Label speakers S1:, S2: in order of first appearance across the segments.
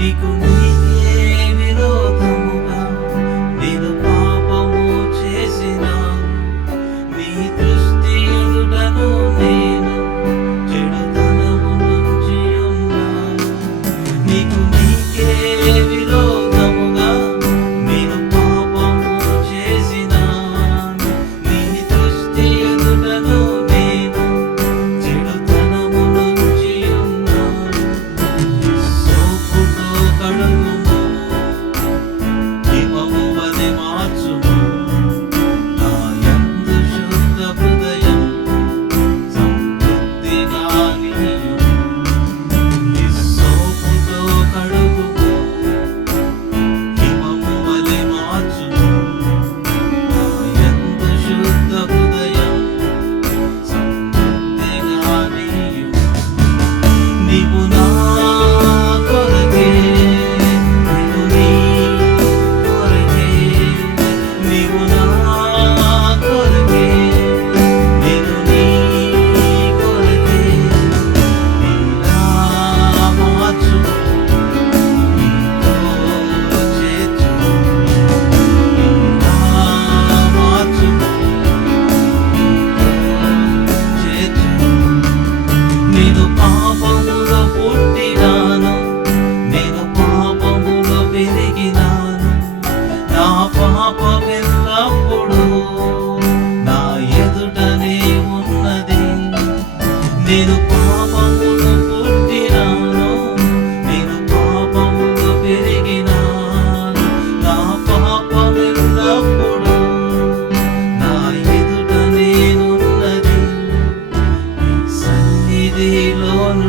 S1: di ko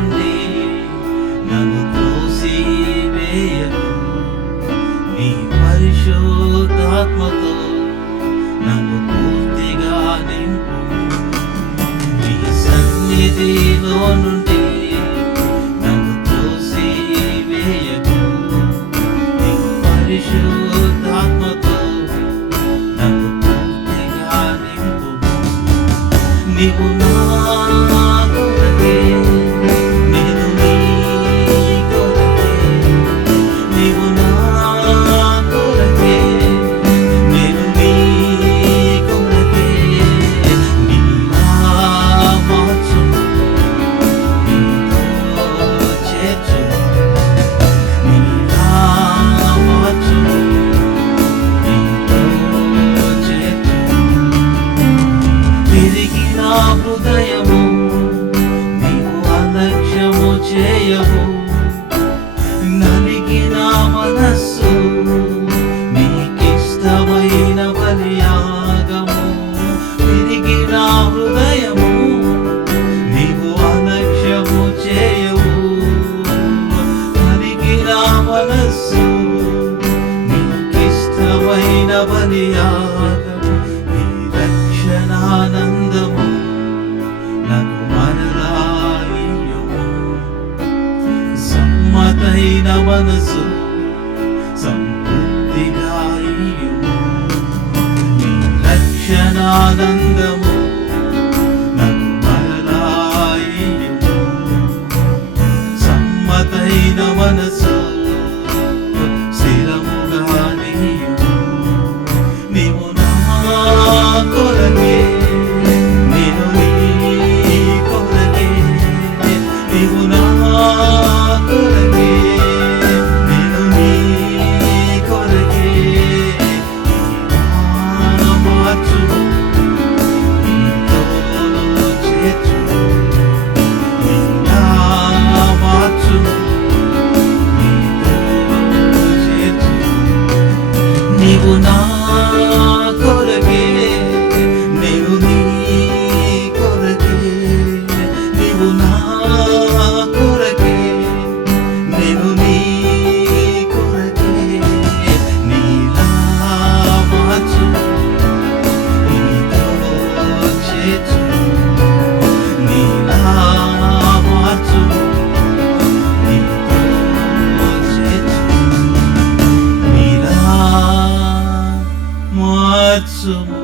S1: నుండి నన్ను త్రోసివేయకు నీ పరిశోధాత్మతో మనసు సంతృప్తిగా రక్షణానందము నమ్మలాయి సమ్మతైన మనసు গুণা করকে নিউনি করকে নিগুণা করকে নিউনি করকে নীলা মাছ নীল চেচু Herzen